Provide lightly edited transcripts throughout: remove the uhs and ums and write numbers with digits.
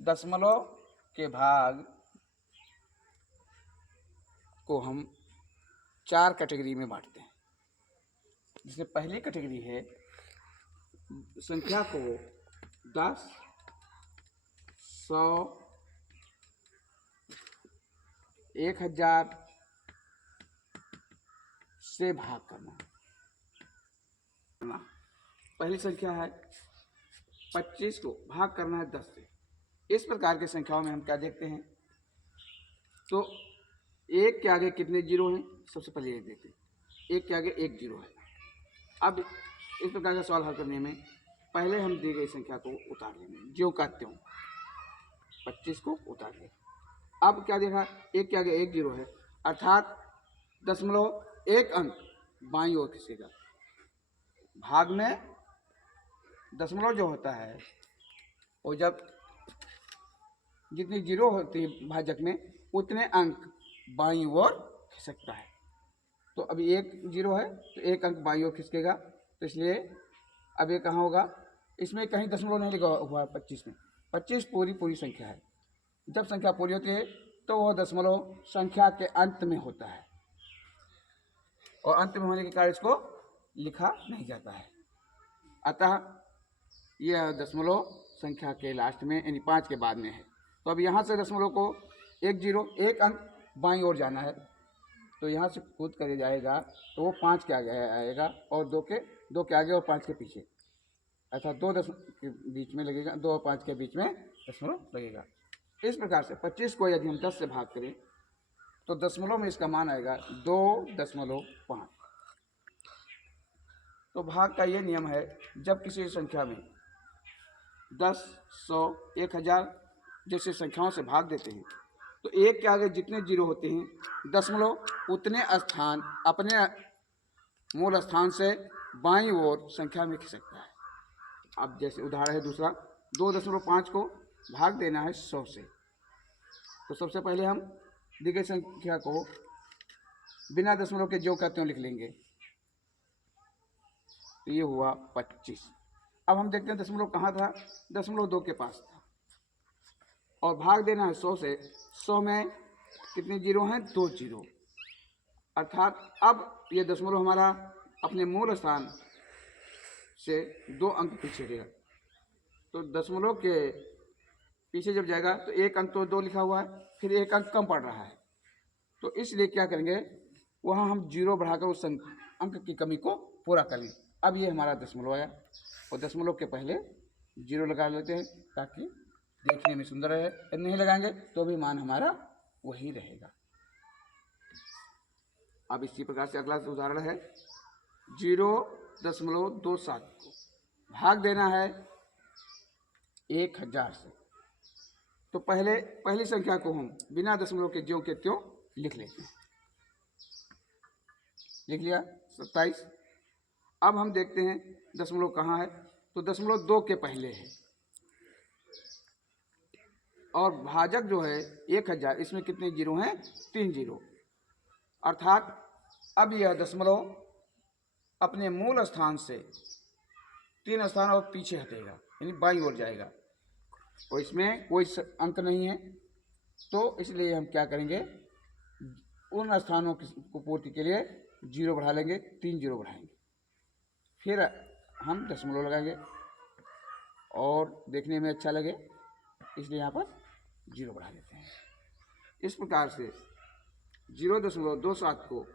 दशमलव के भाग को हम 4 कैटेगरी में बांटते हैं। जिसमें पहली कैटेगरी है संख्या को 10, 100, 1000 से भाग करना। पहली संख्या है 25 को भाग करना है 10 से। इस प्रकार की संख्याओं में हम क्या देखते हैं, तो एक के आगे कितने जीरो हैं, सबसे पहले ये देखते हैं। एक के आगे एक जीरो है। अब इस प्रकार का सवाल हल करने में पहले हम दी गई संख्या को उतार लेंगे, जो कहते हो 25 को उतार लें। अब क्या देखा, एक के आगे एक जीरो है, अर्थात दशमलव एक अंक बाईं ओर खिसकेगा। भाग में दशमलव जो होता है वो जब जितनी जीरो होती है भाजक में उतने अंक बाईं ओर खिसकता है। तो अभी एक जीरो है तो एक अंक बाईं ओर खिसकेगा, तो इसलिए अब ये कहाँ होगा, इसमें कहीं दशमलव नहीं लिखा हुआ है 25 में। 25 पूरी संख्या है। जब संख्या पूरी होती है तो वह दशमलव संख्या के अंत में होता है, और अंत में होने के कारण इसको लिखा नहीं जाता है। अतः यह दशमलव संख्या के लास्ट में यानी 5 के बाद में है। तो अब यहाँ से दशमलव को एक अंक बाईं ओर जाना है, तो यहाँ से कूद कर जाएगा तो वो 5 के आगे आएगा और 2 के आगे और 5 के पीछे, अर्थात 2 दशमलव के बीच में लगेगा, 2 और 5 के बीच में दशमलव लगेगा। इस प्रकार से 25 को यदि हम 10 से भाग करें तो दशमलव में इसका मान आएगा 2.5। तो भाग का ये नियम है, जब किसी संख्या में 10, 100, 1000 जैसे संख्याओं से भाग देते हैं तो एक के आगे जितने जीरो होते हैं दशमलव उतने स्थान अपने मूल स्थान से बाईं ओर संख्या में खिसकता है। अब जैसे उदाहरण है दूसरा, 2.5 को भाग देना है 100 से। तो सबसे पहले हम दी गई संख्या को बिना दशमलव के जो कहते हैं लिख लेंगे। तो ये हुआ 25। अब हम देखते हैं दशमलव कहाँ था, दशमलव 2 के पास था, और भाग देना है 100 से। 100 में कितने जीरो हैं, 2 जीरो, अर्थात अब ये दशमलव हमारा अपने मूल स्थान से 2 अंक पीछे गया। तो दशमलव के पीछे जब जाएगा तो एक अंक तो 2 लिखा हुआ है, फिर एक अंक कम पड़ रहा है, तो इसलिए क्या करेंगे, वहाँ हम जीरो बढ़ाकर उस अंक की कमी को पूरा कर लें। अब ये हमारा दशमलव आया, और दशमलव के पहले जीरो लगा लेते हैं ताकि देखने में सुंदर रहे। यदि नहीं लगाएंगे तो भी मान हमारा वही रहेगा। अब इसी प्रकार से अगला उदाहरण है, 0.27 को भाग देना है 1000 से। तो पहली संख्या को हम बिना दशमलव के ज्यों के त्यों लिख लेते हैं। लिख लिया 27। अब हम देखते हैं दशमलव कहाँ है, तो दशमलव 2 के पहले है, और भाजक जो है 1000, इसमें कितने जीरो हैं, 3 जीरो, अर्थात अब यह दशमलव अपने मूल स्थान से 3 स्थान और पीछे हटेगा, यानी बाईं ओर जाएगा, और इसमें कोई अंक नहीं है। तो इसलिए हम क्या करेंगे, उन स्थानों को पूर्ति के लिए जीरो बढ़ा लेंगे, 3 जीरो बढ़ाएंगे, फिर हम दशमलव लगाएंगे और देखने में अच्छा लगे इसलिए यहाँ पर जीरो बढ़ा लेते हैं। इस प्रकार से 0.27 को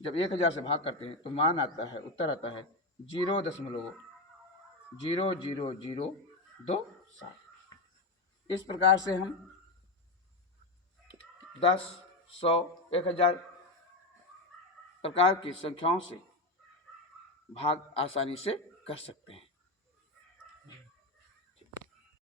जब 1000 से भाग करते हैं तो मान आता है, उत्तर आता है 0.00027। इस प्रकार से हम 10, 100, 1000 प्रकार की संख्याओं से भाग आसानी से कर सकते हैं।